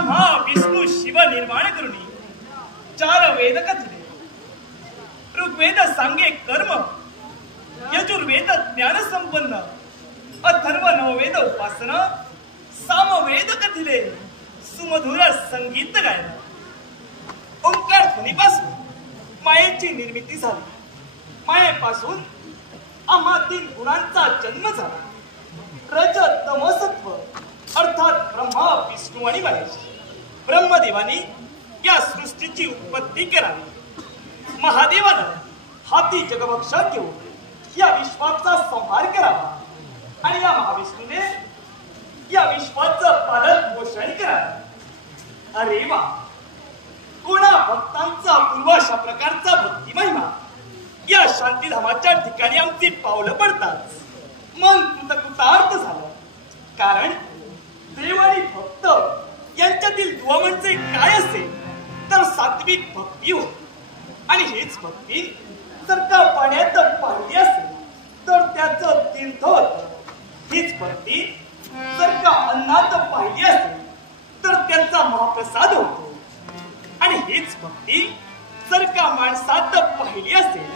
ब्रह्मा विष्णू शिव निर्माण करुणी 4 वेद कथिले. ऋग्वेद सांगे कर्म, यजुर्वेद ज्ञान संपन्न, अथर्व नववेद उपासना, सामवेद कथिले सुमधुर संगीत गायन. ओंकार ध्वनीपासून मायेची निर्मिती झाली. मायेपासून आम्हा 3 गुणांचा जन्म झाला. रज तम सत्व अर्थात ब्रह्मा विष्णू आणि महेश. ब्रह्मदेवानी या सृष्टीची उत्पत्ती करावी. महादेवानं हाती जगभक्षा घेऊन या विश्वाचा संहार करावा आणि या महाविष्णूने या विश्वाचं पालन पोषण करावे. अरे वा, कोणा भक्तांचा पूर्वाशा प्रकारचा भक्ती महिमा या शांतीधामाच्या ठिकाणी आमची पावलं पडतात. मन कृतकृतार्थ झालं. कारण देव आणि भक्त यांच्यातील दुवा म्हणजे काय असेल तर सात्विक भक्ती होती. आणि हीच भक्ती जर का पाण्यात पाहिली असेल तर त्याचं तीर्थ होतं. हीच भक्ती जर का अन्नात पाहिली असेल तर त्यांचा महाप्रसाद होतो. आणि हीच भक्ती जर का माणसात पाहिली असेल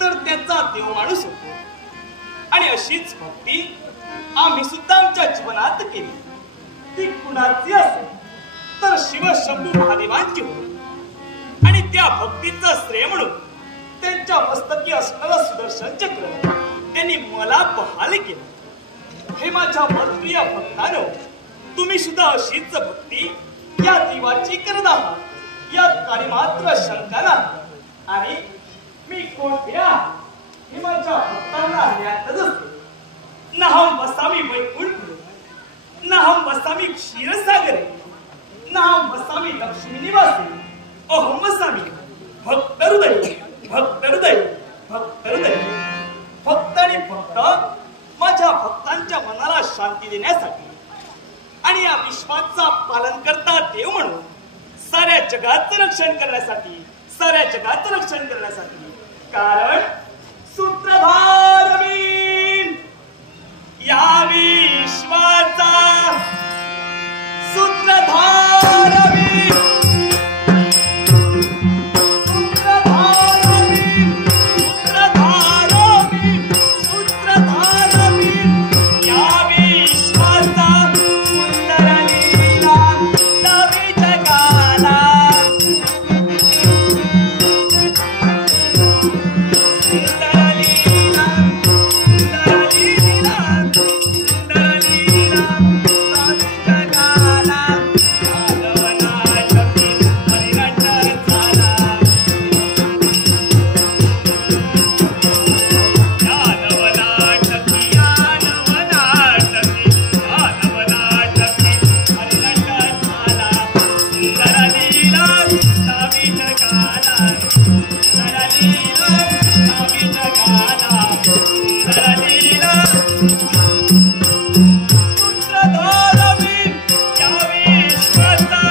तर त्याचा देव माणूस होतो. आणि अशीच भक्ती आम्ही सुद्धा आमच्या जीवनात केली. ती कुणाची असेल तर शिव शंभू महादेवांची होती. आणि त्या भक्तीचं श्रेय म्हणून त्यांच्या मस्तकी असणारं सुदर्शन चक्र त्यांनी मला बहाल केलं. हे माझ्या प्रिय भक्तांनो, तुम्ही सुद्धा अशीच भक्ती या देवाची करत आहात. यात काही मात्र शंका नाही. आणि मी कोणते हे माझ्या भक्तांना ज्ञातच असते. नाहम वसामी वैकुंठ, नाहम वसामी क्षीरसागरे, नाहम वसामी लक्ष्मी निवासी, अहम वसामी भक्त हृदय, भक्त हृदय, भक्त हृदय. भक्त आणि भक्त माझ्या भक्तांच्या मनाला शांती देण्यासाठी आणि या विश्वाचा पालन करता देव म्हणून साऱ्या जगाचं रक्षण करण्यासाठी, साऱ्या जगाचं रक्षण करण्यासाठी. कारण सूत्रधार मी या विश्वाचा, सूत्रधार मी, सूत्रधार मी, सूत्रधार मी, सूत्रधार मी या विश्वाचा. सुंदर लीला नवी जगाला, विश्वाचा